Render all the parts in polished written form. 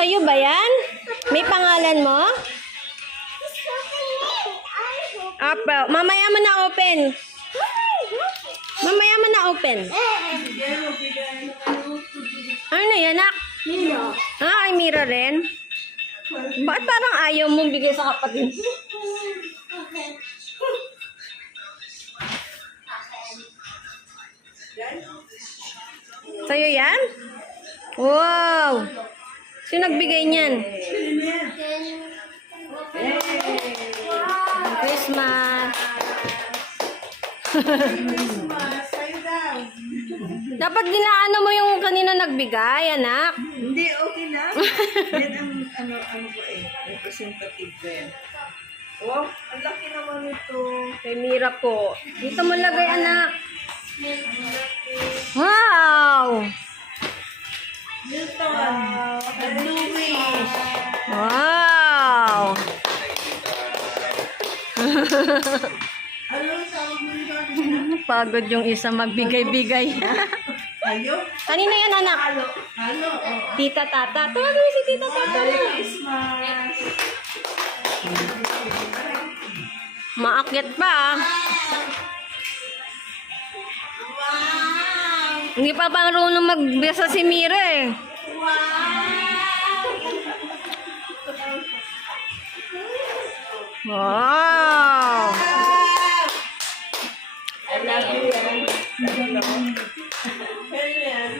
Sa'yo ba yan? May pangalan mo? Apo. Mamaya mo na open. Mamaya mo na open. Ano yan, nak? Mira. Ay, Mira rin. Bakit parang ayaw mong bigay sa kapatid? Sa'yo yan? Wow! Sino nagbigay niyan? Christmas! Dapat dinaano mo yung kanina nagbigay, anak. Hindi, okay na. Yan ang ano ko representative ko yan. Oh, ang laki naman ito. Kay Mira po. Dito mo lagay, anak. Wow! Milton, the Blue Wish. Wow! Ano, tawag mo nito? Pagod yung isa magbigay-bigay. Ayo? Kanina yan, anak. Halo, oh. Tita Tata. Tawagin mo si Tita Tata. Merry Christmas. Maakyat pa, ah. Hindi pa marunong magbasa si Mira, eh. Wow! I love you yan. Pero yan.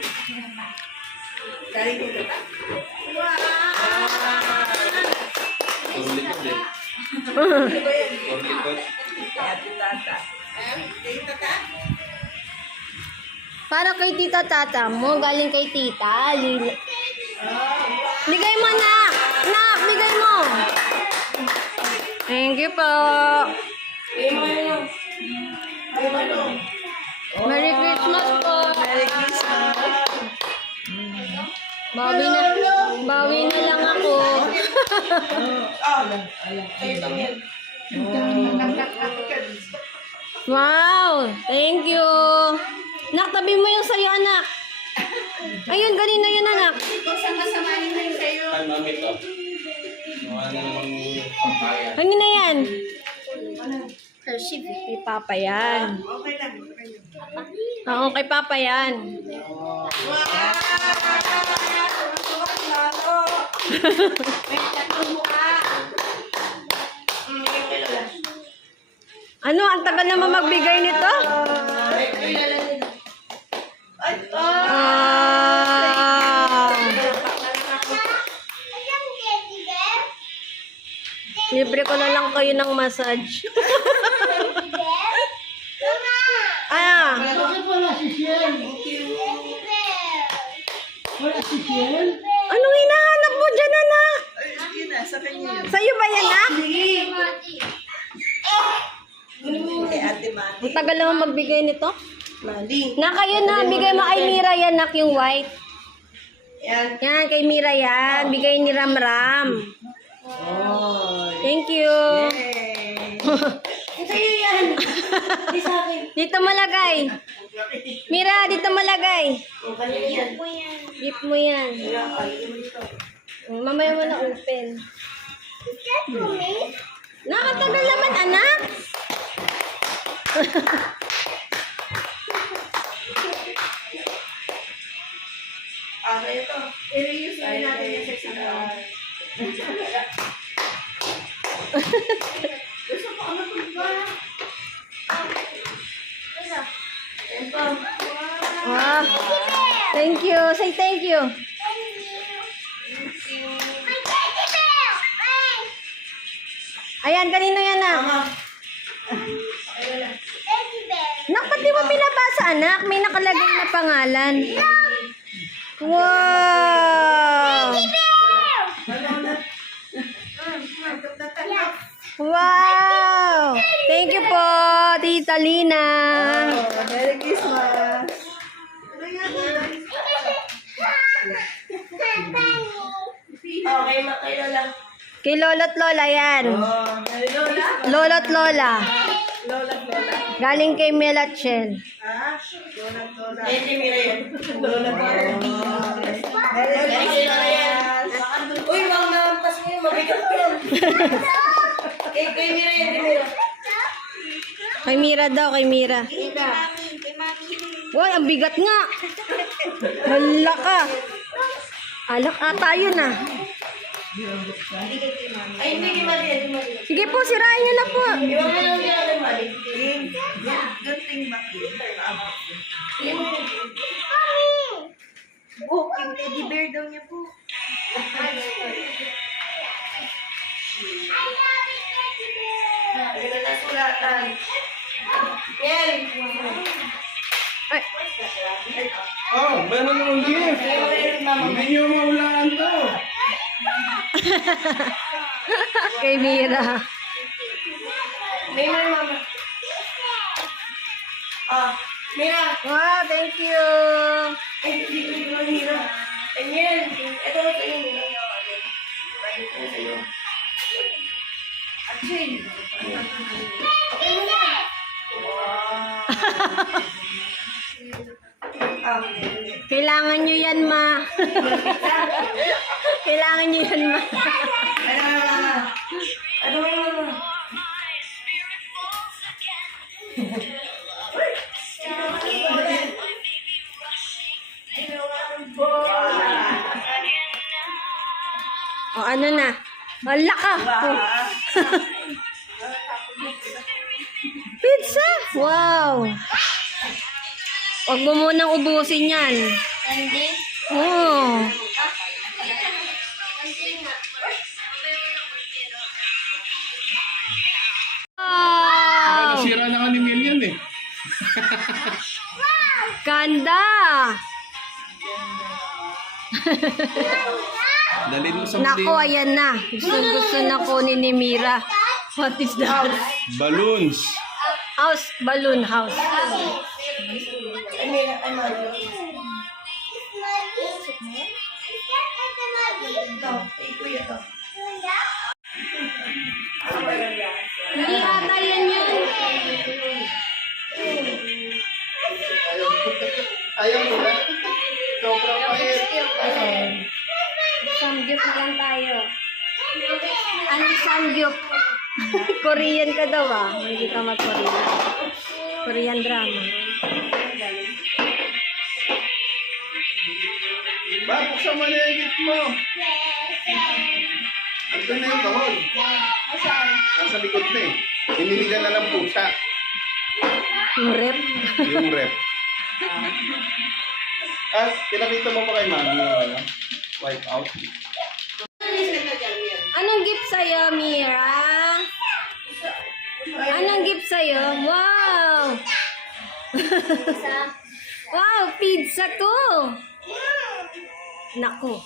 Dahil dito ta. Ano ba yan? Ate Tata. Tita Tata? Para kay Tita Tata mo, galing kay Tita. Bigay mo, nak! Nak, bigay mo! Thank you po. Merry Christmas po. Merry Christmas. Bawi na lang ako. Wow! Thank you. Nak, tabi mo yung sa'yo, anak. Ayun, kanina yun, anak. Ay, mami to. Mga namang papaya. Kanina yan. Kay Papa yan. Okay lang. Oo, kay Papa yan. Ano, ang tagal naman magbigay nito? Ah. Libre ko na lang kayo ng massage. Ah. Bakit wala si Sien? Wala si Sien? Anong hinahanap mo dyan, anak? Ay, sige na, sa kanya yun. Sa'yo ba yan, anak? Kay Ate Mati. Ang tagal naman magbigay nito. Mali. Na kayo na, bigay mo kay Mira yan, nak, yung white. Yan. Yan, kay Mira yan. Bigay ni Ram Ram. Oh. Thank you. Yay. Sa'yo yan. Di sa akin. Dito mo lagay. Mira, dito mo lagay. O, kanina yan. Gift mo yan. Kaya, kayo mo ito. Mamaya mo na open. Nakatagal naman, anak. Okay, ito. I-reuse na natin yung sa sinaw. Gusto ko ano ito ba? Ito. Wow. Thank you. Say thank you. Ayan, kanino yan, anak? Mama. Nak, ba't di mo pinabasa, anak? May nakalagay na pangalan. Wow! Wow! Thank you po, Tita Lina. Oh, Merry Christmas. Ano yan? Okay, makayo lang. Kay Lolo't Lola yan. Oh, Merry Lola. Lolo't Lola. Lola, Lola. Galing kay Melachel. Ha? Lola, Lola. Eh, si Mira yan. Lola, Lola. Merry Christmas. mabigat yun. Kay Mira yan, kay Mira. Kay Mira daw, kay Mira. Kay Mami. Uy, ang bigat nga. Hala ka. Alak ata yun ah. Ay, hindi kay Mali, kay Mali. Sige po, sirain niyo na po. Iwan mo lang niya kay Mali. Ganting maki. Oh, yung teddy bear daw niya po. Ganun na sulatan. Yan. Ay, Oh, meron akong gift. Hindi niyo maulaan to. kay Mira. May mama. Ah, Mira. Wow, thank you. Ay, hindi ko Mira. Ganyan. Ito na sa'yo. Ito na sa'yo. Actually. Okay mo na. Kailangan nyo yan, ma. Kailangan nyo yan, ma. Ano ba yung O, ano na? Wala ka. Oh. Pizza! Wow! Huwag mo munang ubusin yan. Oh. Wow! Nasira na ka ni Million eh. Ganda! Dalhin mo sa Nako, ayan na. Gusto na kunin ni Mira. What is that? Balloons. House. Balloon house. Hindi ata yan yun. Ayaw mo na. Sobrang pahit. Samgyup na lang tayo. Ano samgyup? Korean ka daw ah. Hindi ka mag-Korean. Korean drama. Ba, buksan mo na yung gift mo. Ando na yung kahon. Nasa likod na eh. Hiniligan na lang pusa. Yung rep. Yung rep. Ah, pinakita mo pa kay Mami yung ano? Wipe out. Anong gift sa'yo, Mira? Anong gift sa'yo? Wow! Wow, pizza to! Nako.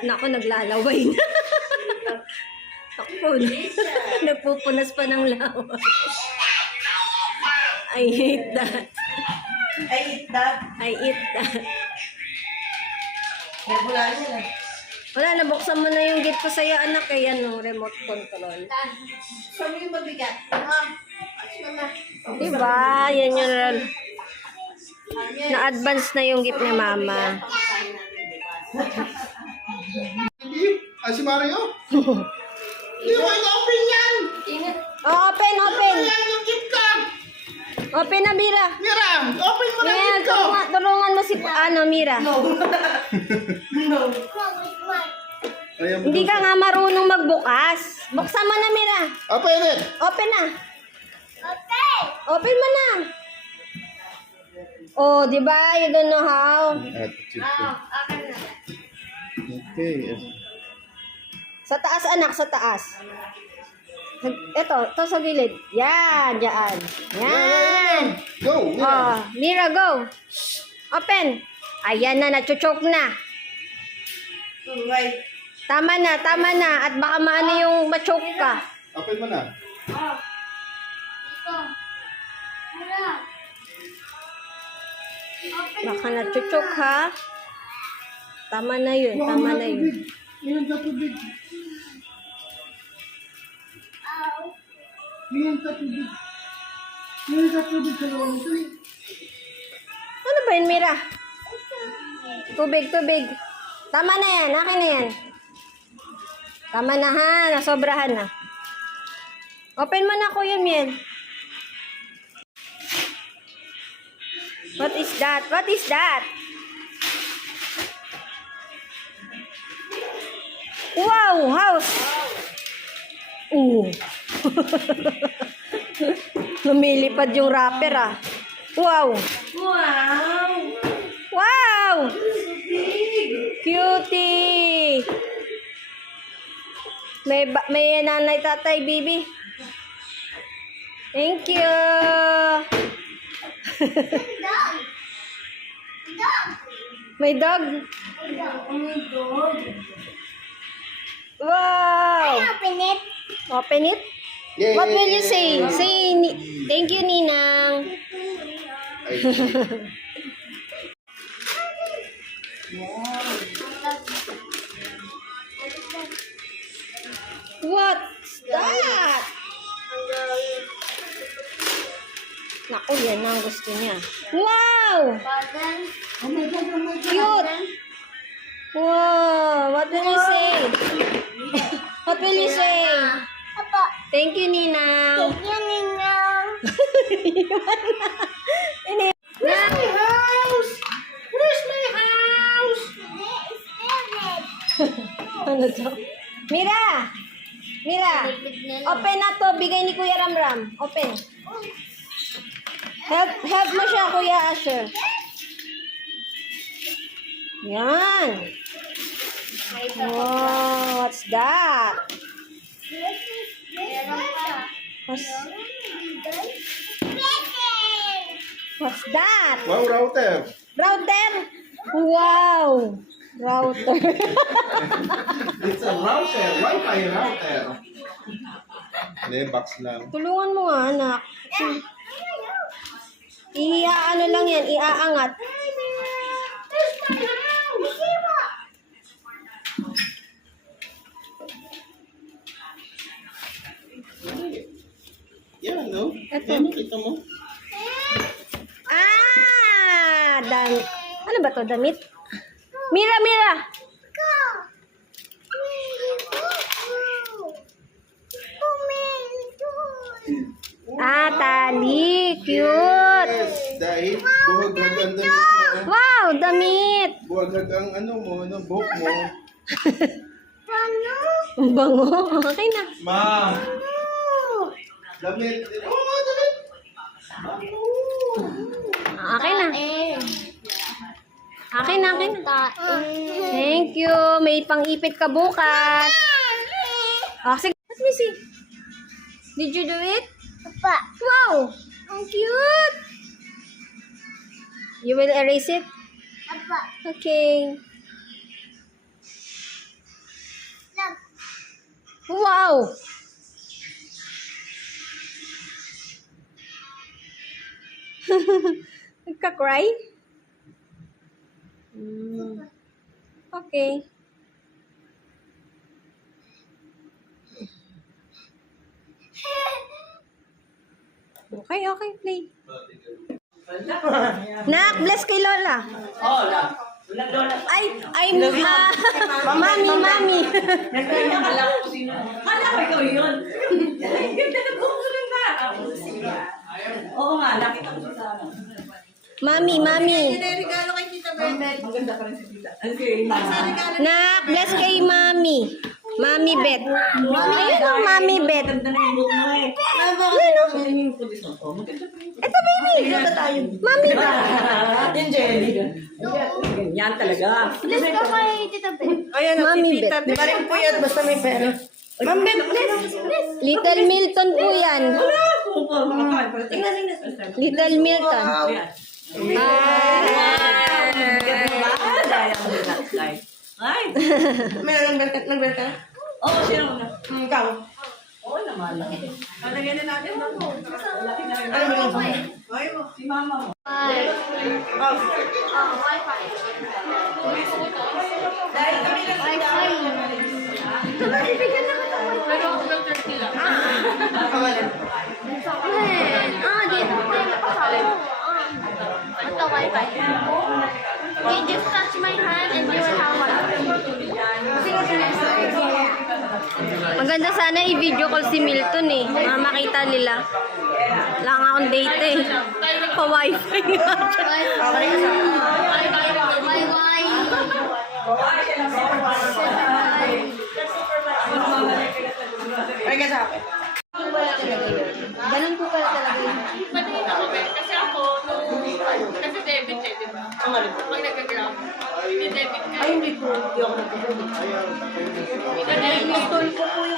Nako, naglalaway na. Nako, nagpupunas pa ng lawas. I hate that. I eat that. I eat that. Nabulaan niya lang. Wala, nabuksan mo na yung gift ko sa'yo, anak. Kaya yung remote control. Saan mo yung mabigat? Diba? Yan yung na-advance na yung gift ni Mama. Hindi? Ah, si Mario? Hindi mo ina-open yan! Oh, open, open. Yan yung gift card! Open na, Mira. Mira, open mo na yung Yan, gift ko! tulungan mo si, Mira. No. Ayan mo Hindi daw. ka nga marunong magbukas. Buksan mo na, Mira. Open it! Open na. Open mo na. Oh, di ba? You don't know how. Okay. Sa taas, anak, sa taas. Ito sa gilid. Yan, dyan. Yan. Go! Mira. Oh, Mira, go. Open. Ayan na, nachuchok na. Right. Tama na. At baka maano yung machoke ka. Open mo na. Baka nachuchok ha. Tama na yun. Ngayon sa tubig. Ngayon sa tubig. Ngayon sa tubig sa loob. Ano ba yun, Mira? Tubig. Tama na yan. Akin na yan. Tama na ha, nasobrahan na. Open mo na, Kuya Miel. What is that? What is that? Wow, house. Ooh. Lumilipad yung wrapper ah. Wow. Wow! Wow! Big! Cutie! May nanay, tatay, bibi. Thank you. May dog. Oh my God! Wow! Open it. Open it. Yay! What will you say? Say, thank you, Ninang. Ay, What's that? Naku, yan ang gusto niya. Wow! Button. Oh my God! Oh my God! Cute! Wow! What will you say? What will you say? Apa. Thank you, Ninang. Thank you, Ninong. Where's my house? Where's my house? Ano to? Mira! Mira! Open na to. Bigay ni Kuya Ramram. Open. Help mo siya, Kuya Asher. Yan. Wow, what's that? What's that? wow, router. Router? Wow! Router. It's a router. Wi-Fi router. Hindi, box lang. Tulungan mo nga, anak. Ano lang yan, iaangat. Yan, no? Ito. Yan, kita mo. Damit. Ano ba to, damit? Mira, Mira! Tali. Cute. Yes, dahil buhag-hag ang damit mo. Wow, damit. Buhag-hag ang ano mo, ano, buhok mo. Ang bango. Okay na. Ma! Damit. Oh, damit! Okay na. Okay na, okay na. Thank you. May pang-ipit ka bukas. Sige. Let me see. Did you do it? Apa. Wow! Ang cute! You will erase it? Apa. Okay. Look. Wow! Nagka-cry? Okay. Okay, okay, play. Nak, bless kay Lola. Ay, mami, mami. Kala ko ikaw yun. Oo nga, nakita ko siya sa ano. Mami, mami. Regalo kay Tita Beth. Maganda pa rin si Tita. Okay, Nak, bless kay mami. Mami Bet. Ayun ang mami Bet. Maganda na yung buhok mo eh. Ayun o. Yung pulis mo. Oh, maganda pa rin. Ito, baby. Mami Bet. Yung jelly. Yan talaga. Let's go kay Tita Beth. Ayan, Mami Bet. Di ba rin po yan? Basta may pera. Ma'am Bet, please. Little Milton po yan. Tingnan. Little Milton. Ay! Meron nag-bet ka? Oo, sino na? Ikaw? Oo naman. Palagyan na natin na po. Ano ba yung Ay mo, si mama mo. Wi-Fi. Dahil kami na sa Dito ko yung nakasama mo. Ito, Wi-Fi. Okay, just touch my hand and you will have Wi-Fi. Maganda sana i-video call si Milton eh. Para makita nila. Wala nga akong data eh. Pa-wifi nga. Ay, ka sa akin. Ganun po pala talaga yun. Kasi ako, kasi debit eh, di ba? Pag nag-grab, hindi debit ka. Ay, hindi po. Hindi ako nag-grab.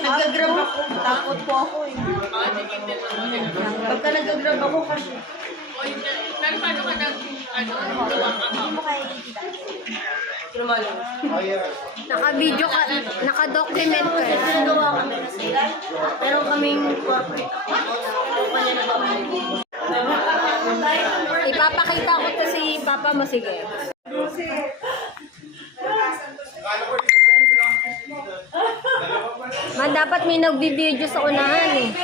Nag-grab ako. Takot po ako eh. Pagka nag-grab ako kasi. Pero paano ka gawa ka ba? Lumalo. Naka-video ka, naka-document ka eh. Nagawa kami kasi. Meron kaming corporate account. Ipapakita ko to si Papa mo, sige. Man, dapat may nagbi-video sa unahan eh.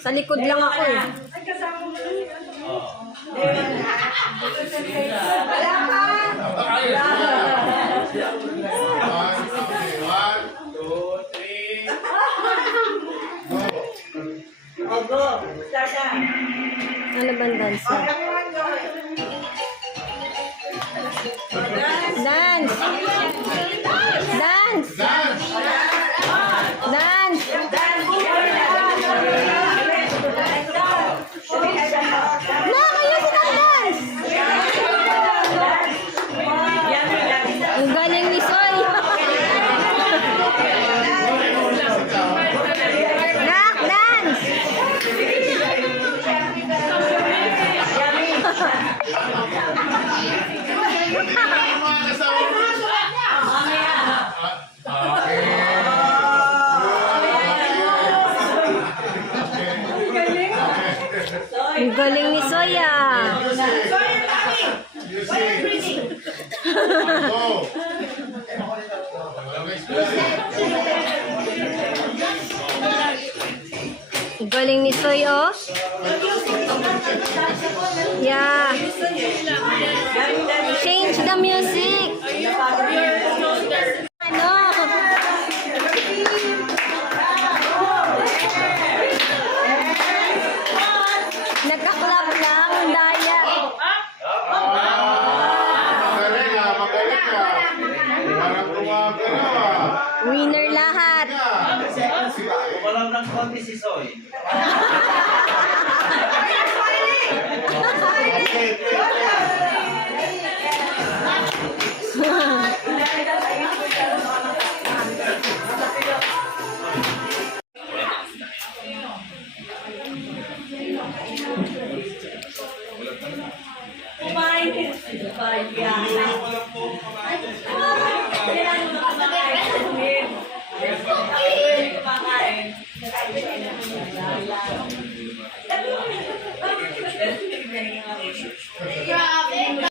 Sa likod lang ako eh. Go. Start na. Ano bang dance? Dance! Dance! Dance! Na, kayo sinadance! Ang galing ni Soy! Nak, dance! Ang galing ni Soy ah! Ang galing ni Soy oh! Yeah! Change the music! Ano? Nagka-club lang, ang daya. Magaling ah, magaling ah. Parang gumagalaw ah. Winner lahat. Walang ng konti si Soy. Kumain.